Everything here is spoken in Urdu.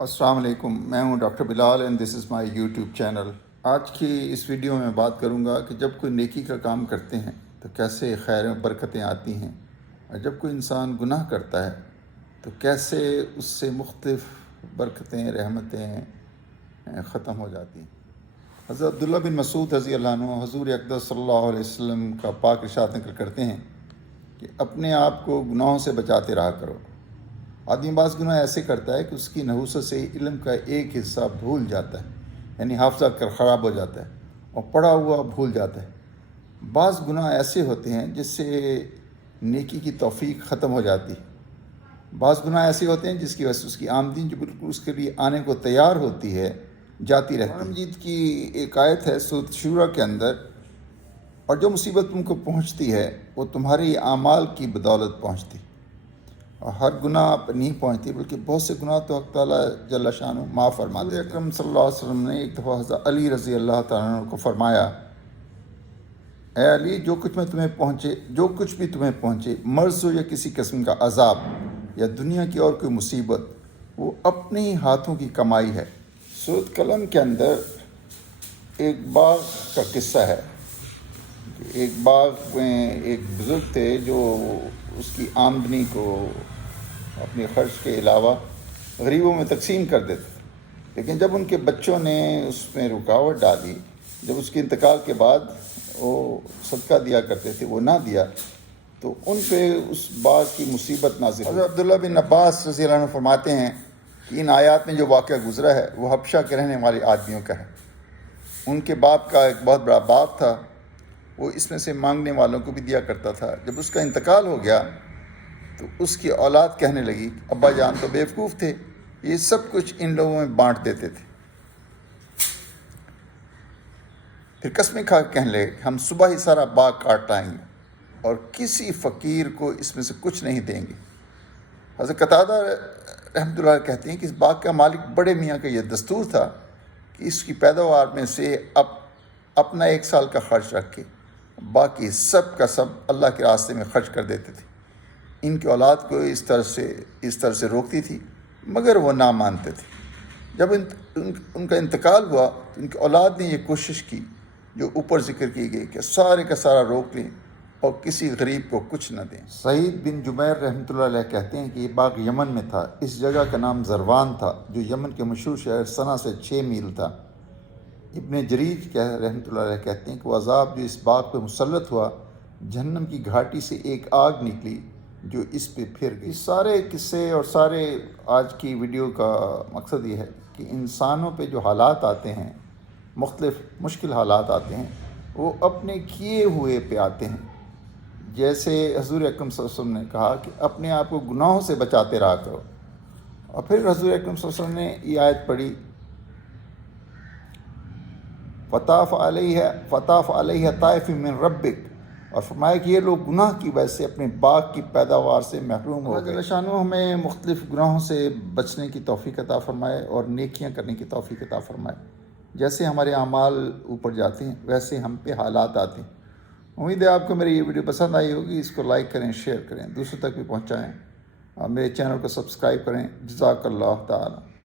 السلام علیکم، میں ہوں doctor Bilal and this is my YouTube channel. آج کی اس ویڈیو میں بات کروں گا کہ جب کوئی نیکی کا کام کرتے ہیں تو کیسے خیر و برکتیں آتی ہیں، اور جب کوئی انسان گناہ کرتا ہے تو کیسے اس سے مختلف برکتیں رحمتیں ختم ہو جاتی ہیں۔ حضرت عبداللہ بن مسعود رضی اللہ عنہ حضور اقدس صلی اللہ علیہ وسلم کا پاک ارشاد نقل کرتے ہیں کہ اپنے آپ کو گناہوں سے بچاتے رہا کرو۔ آدمی بعض گناہ ایسے کرتا ہے کہ اس کی نحوست سے علم کا ایک حصہ بھول جاتا ہے، یعنی حافظہ خراب ہو جاتا ہے اور پڑھا ہوا بھول جاتا ہے۔ بعض گناہ ایسے ہوتے ہیں جس سے نیکی کی توفیق ختم ہو جاتی ہے۔ بعض گناہ ایسے ہوتے ہیں جس کی وجہ سے اس کی آمدنی جو بالکل اس کے لیے آنے کو تیار ہوتی ہے جاتی رہتی ہے۔ قرآن مجید کی ایک آیت ہے سورۃ شورى کے اندر، اور جو مصیبت تم کو پہنچتی ہے وہ تمہاری اعمال کی بدولت پہنچتی، اور ہر گناہ آپ نہیں پہنچتی بلکہ بہت سے گناہ تو حق تعالیٰ جل شانہ معاف فرما دیتے ہیں۔ اکرم صلی اللہ علیہ وسلم نے ایک دفعہ حضرت علی رضی اللہ تعالیٰ عنہ کو فرمایا، اے علی، جو کچھ بھی تمہیں پہنچے، مرض ہو یا کسی قسم کا عذاب یا دنیا کی اور کوئی مصیبت، وہ اپنے ہی ہاتھوں کی کمائی ہے۔ سورۃ قلم کے اندر ایک باغ کا قصہ ہے۔ ایک باغ میں ایک بزرگ تھے جو اس کی آمدنی کو اپنے خرچ کے علاوہ غریبوں میں تقسیم کر دیتے تھے، لیکن جب ان کے بچوں نے اس میں رکاوٹ ڈالی، جب اس کے انتقال کے بعد وہ صدقہ دیا کرتے تھے وہ نہ دیا، تو ان پہ اس باغ کی مصیبت نازل ہوئی۔ حضرت عبداللہ بن عباس رضی اللہ عنہ فرماتے ہیں کہ ان آیات میں جو واقعہ گزرا ہے وہ حبشہ کے رہنے والے آدمیوں کا ہے۔ ان کے باپ کا ایک بہت بڑا باغ تھا، وہ اس میں سے مانگنے والوں کو بھی دیا کرتا تھا۔ جب اس کا انتقال ہو گیا تو اس کی اولاد کہنے لگی، ابا جان تو بیوقوف تھے، یہ سب کچھ ان لوگوں میں بانٹ دیتے تھے۔ پھر قسمیں کھا کے کہنے لگے کہ ہم صبح ہی سارا باغ کاٹ لائیں گے اور کسی فقیر کو اس میں سے کچھ نہیں دیں گے۔ حضرت قتادہ رحمۃ اللہ کہتے ہیں کہ اس باغ کا مالک بڑے میاں کا یہ دستور تھا کہ اس کی پیداوار میں سے اپنا 1 سال کا خرچ رکھ کے باقی سب کا سب اللہ کے راستے میں خرچ کر دیتے تھے۔ ان کی اولاد کو اس طرح سے روکتی تھی، مگر وہ نہ مانتے تھے۔ جب ان کا انتقال ہوا تو ان کی اولاد نے یہ کوشش کی جو اوپر ذکر کی گئی کہ سارے کا سارا روک لیں اور کسی غریب کو کچھ نہ دیں۔ سعید بن جبیر رحمۃ اللہ علیہ کہتے ہیں کہ یہ باغ یمن میں تھا۔ اس جگہ کا نام زروان تھا جو یمن کے مشہور شہر صنعا سے 6 میل تھا۔ ابن جریر رحمۃ اللہ علیہ کہتے ہیں کہ وہ عذاب جو اس باغ پہ مسلط ہوا، جہنم کی گھاٹی سے ایک آگ نکلی جو اس پہ پھر گئی۔ اس سارے قصے اور سارے آج کی ویڈیو کا مقصد یہ ہے کہ انسانوں پہ جو حالات آتے ہیں، مختلف مشکل حالات آتے ہیں، وہ اپنے کیے ہوئے پہ آتے ہیں۔ جیسے حضور اکرم صلی اللہ علیہ وسلم نے کہا کہ اپنے آپ کو گناہوں سے بچاتے رہا کرو، اور پھر حضور اکرم صلی اللہ علیہ وسلم نے یہ آیت پڑھی، فطاف علیہ طائف من ربک، اور فرمایا کہ یہ لوگ گناہ کی وجہ سے اپنے باغ کی پیداوار سے محروم ہو گئے۔ اللہ شانہ ہمیں مختلف گناہوں سے بچنے کی توفیق عطا فرمائے اور نیکیاں کرنے کی توفیق عطا فرمائے۔ جیسے ہمارے اعمال اوپر جاتے ہیں ویسے ہم پہ حالات آتے ہیں۔ امید ہے آپ کو میری یہ ویڈیو پسند آئی ہوگی۔ اس کو لائک کریں، شیئر کریں، دوسروں تک بھی پہنچائیں، اور میرے چینل کو سبسکرائب کریں۔ جزاک اللہ تعالی۔